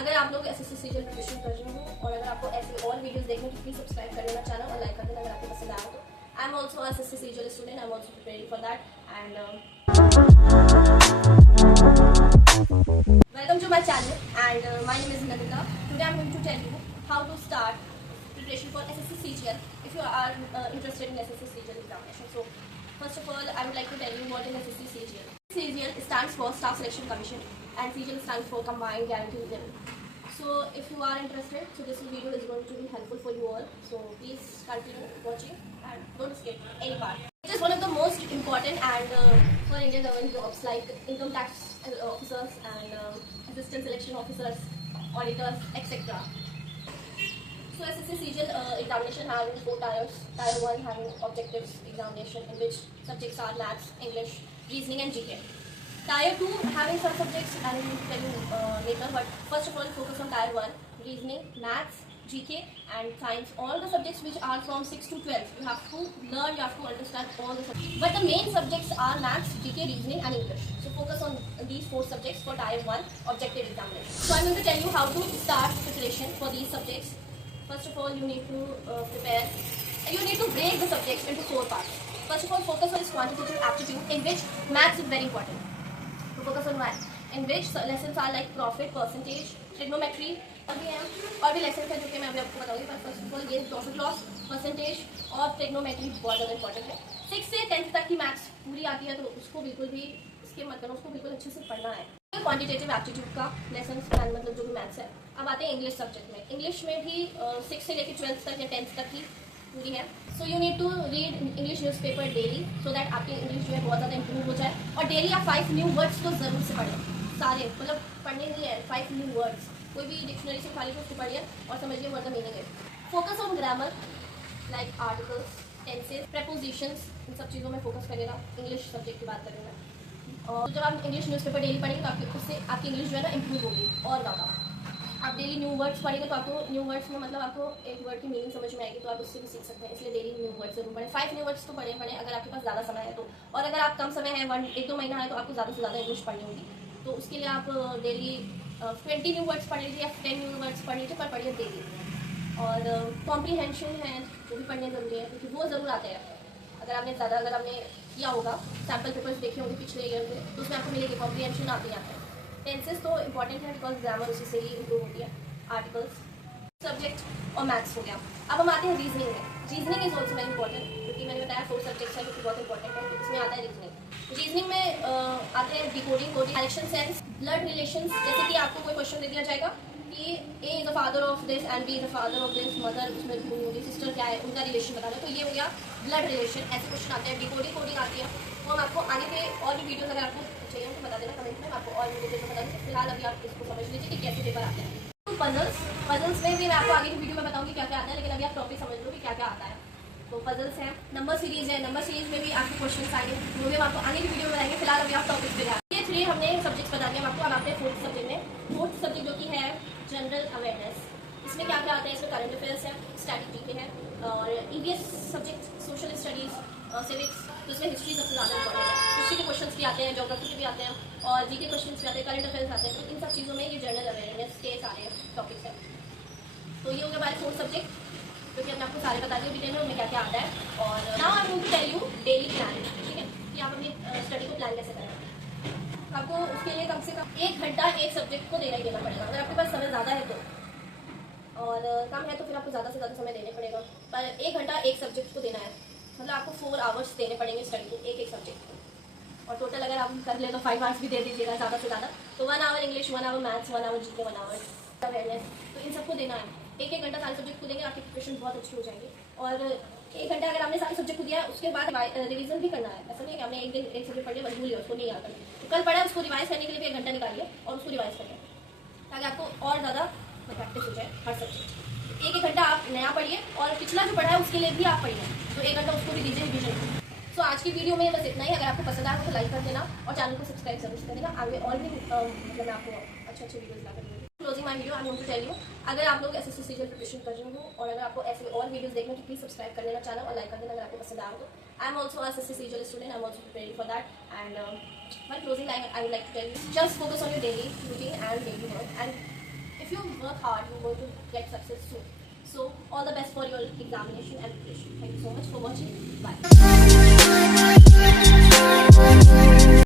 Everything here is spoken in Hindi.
अगर आप लोग एसएससी सीजीएल प्रिपरेशन कर रहे हो और अगर आपको ऐसे और वीडियोस देखने तो प्लीज सब्सक्राइब कर लेना चैनल और लाइक कर देना अगर आपको पसंद आया तो। I am also SSC CGL student, I am also preparing for that and welcome to my channel and my name is Nanika. Today I am going to tell you how to start preparation for SSC CGL if you are interested in SSC CGL examination. So first of all I would like to tell you what is SSC CGL. CGL stands for Staff Selection Commission and CGL stands for Combined Guarantee Level. So if you are interested, so this video is going to be helpful for you all. So please continue watching and don't skip any part. It is one of the most important and for Indian government jobs like income tax officers and assistant selection officers, auditors, etc. So SSC CGL examination having 4 tiers. Tier 1 having objectives examination in which subjects are maths, English, reasoning and GK. Tier 2 having some subjects and I will tell you later, but first of all focus on Tier 1, reasoning, maths, GK and science, all the subjects which are from 6 to 12. You have to learn, you have to understand all the subjects. But the main subjects are maths, GK, reasoning and English. So focus on these 4 subjects for Tier 1 objective examination. So I am going to tell you how to start preparation for these subjects. First of all you need to prepare, you need to break the subjects into 4 parts. First of all focus on quantitative aptitude in which maths is very important. So focus on maths in which lessons are like profit, percentage, trigonometry और भी लेसन है जो कि मैं अभी आपको बताऊंगी। पर फर्स्ट ऑफ ऑल ये प्रॉफिट लॉस, परसेंटेज और ट्रिग्नोमेट्री बहुत ज़्यादा इंपॉर्टेंट है। 6 से 10th तक की मैथ्स पूरी आती है तो उसको बिल्कुल भी स्किप मत करना, उसको बिल्कुल अच्छे से पढ़ना है। क्वांटिटेटिव एप्टीट्यूड का लेसन प्लान मतलब जो भी मैथ्स है। अब आते हैं इंग्लिश सब्जेक्ट में। इंग्लिश में भी 6 से लेकर 12th तक या 10th तक की पूरी है। So you need to read English newspaper daily so that आपकी इंग्लिश जो है बहुत ज़्यादा इंप्रूव हो जाए। और डेली आप 5 न्यू वर्ड्स तो ज़रूर से पढ़ें, सारे मतलब पढ़ने नहीं है, 5 न्यू वर्ड्स। कोई भी डिक्शनरी से खाली उसको पढ़िए और समझिए व्हाट द मीनिंग है। Focus on grammar like articles, tenses, prepositions, इन सब चीज़ों में फोकस करेगा इंग्लिश सब्जेक्ट की बात करेंगे। और जब आप इंग्लिश न्यूज़पेपर डेली पढ़ेंगे तो आपकी उससे आपकी इंग्लिश जो है ना इंप्रूव होगी और ज़्यादा। आप डेली न्यू वर्ड्स पढ़ेंगे तो आपको न्यू वर्ड्स में मतलब आपको एक वर्ड की मीनिंग समझ में आएगी तो आप उससे भी सीख सकते हैं। इसलिए डेली न्यू वर्ड्स जरूर पढ़ें। 5 न्यू वर्ड्स तो पढ़ें अगर आपके पास ज़्यादा समय है तो। और अगर आप कम समय है 1-2 महीना है तो आपको ज़्यादा से ज़्यादा इंग्लिश पढ़नी होगी। तो उसके लिए आप डेली 20 न्यू वर्ड्स पढ़ लीजिए या 10 न्यू वर्ड्स पढ़ लीजिए, पर पढ़िए डेली। और कॉम्प्रीहेंशन है जो भी पढ़ने ज़रूरी है क्योंकि वो ज़रूर आते हैं। अगर आपने किया होगा सैम्पल पेपर्स देखे होंगे पिछले ईयर में तो उसमें आपको मिलेगी कॉम्प्रीहेंशन आते हैं। टेंसेस तो इंपॉर्टेंट है बिकॉज ग्रामर उसी से ही इंप्रूव होती है। आर्टिकल्स, सब्जेक्ट और मैथ्स हो गया। अब हम आते हैं रीजनिंग में। Reasoning is also very important क्योंकि मैंने बताया 4 सब्जेक्ट्स है जो कि बहुत इंपॉर्टेंट है। तो इसमें आता है रीजनिंग। रीजनिंग में आते हैं decoding, coding, direction sense, blood relations. जैसे कि आपको कोई क्वेश्चन दे दिया जाएगा कि A is the father of this and B is the father of this, mother उसमें होगी, सिस्टर क्या है, उनका रिलेशन बताना है। तो ये हो गया ब्लड रिलेशन। ऐसे क्वेश्चन आते हैं। डिकोडिंग, कोडिंग आती है। वो हम आपको आगे के और भी वीडियोस अगर आपको चाहिए तो बता देना कमेंट में, मैं आपको और वीडियो बता दूँगी। फिलहाल अभी आप इसको समझ लीजिए कि कैसे पेपर आते हैं। पजल्स में भी मैं आपको आगे की वीडियो में बताऊंगी क्या क्या आता है, लेकिन अभी आप टॉपिक समझ लो कि क्या क्या आता है। तो पजल्स है, नंबर सीरीज है। नंबर सीरीज में भी आपके क्वेश्चन आएंगे, वो भी हम आपको आगे की वीडियो में बताएंगे। फिलहाल अभी आप टॉपिक पे जाए। ये 3 हमने सब्जेक्ट्स बता दिए आपको। अब आपके 4th सब्जेक्ट में। 4th सब्जेक्ट जो कि है जनरल अवेयरनेस। इसमें क्या क्या आता है? इसमें करंट अफेयर्स है, स्टैटिक जीके है और EVS subject, social studies, civics. तो इसमें हिस्ट्री सबसे ज़्यादा इंपॉर्टेंट है। हिस्ट्री के क्वेश्चंस भी आते हैं, ज्योग्राफी के भी आते हैं और जीके क्वेश्चंस भी आते हैं, करंट अफेयर्स आते हैं। तो इन सब चीज़ों में ये जनरल अवेयरनेस के सारे टॉपिक्स हैं। तो ये हो गया हमारे 4 सब्जेक्ट क्योंकि हमने आपको सारे बता दिए डिटेल में उनमें क्या क्या आता है। और now I am going to tell you daily plan, ठीक है, कि आप अपनी स्टडी को प्लान कैसे करें। आपको उसके लिए कम से कम 1 घंटा एक सब्जेक्ट को देना ही देना पड़ेगा। अगर आपके पास समय ज़्यादा है तो, और कम है तो फिर आपको ज़्यादा से ज़्यादा समय देने पड़ेगा। पर 1 घंटा एक सब्जेक्ट को देना है मतलब आपको 4 आवर्स देने पड़ेंगे स्टडी को एक सब्जेक्ट को। और टोटल अगर आप कर ले तो 5 आवर्स भी दे दीजिएगा ज़्यादा से ज़्यादा। तो 1 hour English, 1 hour maths, 1 hour GK, 1 hour awareness. तो इन सबको देना है। 1-1 घंटा सारे सब्जेक्ट को देंगे, आपकी प्रिपरेशन बहुत अच्छी हो जाएगी। और 1 घंटा अगर आपने सारे सब्जेक्ट को दिया है उसके बाद रिवीजन भी करना है। ऐसा नहीं है कि आपने एक दिन एक सब्जेक्ट पढ़ लिया बस भूल लिया, उसको नहीं याद करना। तो कल पढ़ा उसको रिवाइज करने के लिए भी 1 घंटा निकालिए और उसको रिवाइज करिए ताकि आपको और ज़्यादा प्रैक्टिस हो जाए हर सब्जेक्ट। 1-1 घंटा आप नया पढ़िए और पिछला जो पढ़ा है उसके लिए भी आप पढ़िए, तो 1 घंटा उसको भी दीजिए रिविजन। सो आज की वीडियो में बस इतना ही। अगर आपको पसंद आया तो लाइक कर देना और चैनल को सब्सक्राइब जरूर कर देना। आगे और भी मतलब मैं आपको अच्छे वीडियोस ला कर दूँगी। Closing my video I am going to tell you, अगर आप लोग एसएससी सीजीएल प्रिपरेशन कर रहे हो और अगर आपको ऐसे और वीडियोस देखने तो प्लीज सब्सक्राइब कर लेना चैनल और लाइक कर देना अगर आपको पसंद आया तो। I am also SSC CGL student, I am also preparing for that and my closing line I would like to tell you, just focus on your daily routine and daily work and if you work hard, you're going to get success soon. So all the best for your examination and preparation. Thank you so much for watching. Bye.